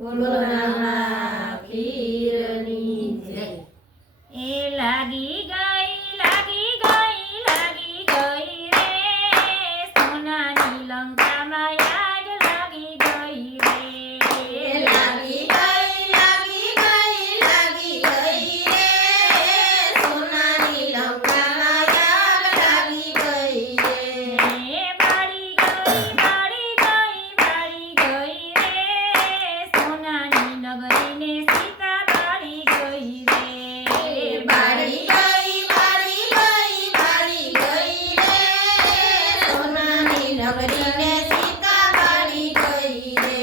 બોલો રામા પીરની જય. એ લાગી ગઈ લાગી ગઈ લાગી ગઈ રે સોનાની લંકામાં આગ લાગી ગઈ રે. લાગી ગઈ લાગી ગઈ લાગી ગઈ રે સોનાની લંકામાં આગ લાગી ગઈ રે. એ બાળી ગઈ બાળી ગઈ બાળી ગઈ રે સોનાની નગરીને સીતા બાળી ગઈ રે. બાળી ગઈ બાળી ગઈ બાળી ગઈ રે સોનાની નગરીને સીતા બાળી ગઈ રે.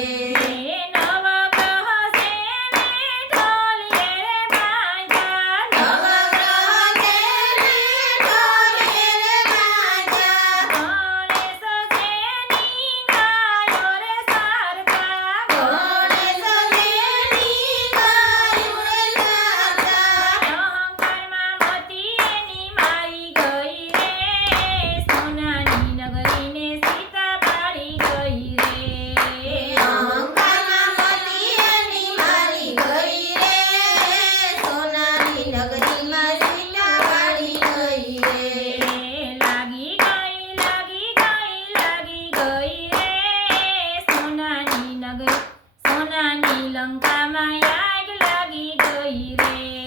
એ નવગ્રહ છે ને ઢોલીએ રે બાંધ્યા. નવગ્રહ છે ને ઢોલે રે બાંધ્યા. ગણેશ છે ની ગાયો રે સારતા. ગણેશ દેવની ગાયું રે સારતા. અહંકારમાં મોતી એની મારી ગઈ રે સોનાની નગરીને સીતા બાળી ગઈ રે. અહંકારમાં મોતી એની મારી ગઈ રે સોનાની નગરીમાં સીતા બાળી ગઈ રે. લાગી ગઈ લાગી ગઈ લાગી ગઈ રે સોનાની નગરી સોનાની લંકામાં આગ લાગી ગઈ રે.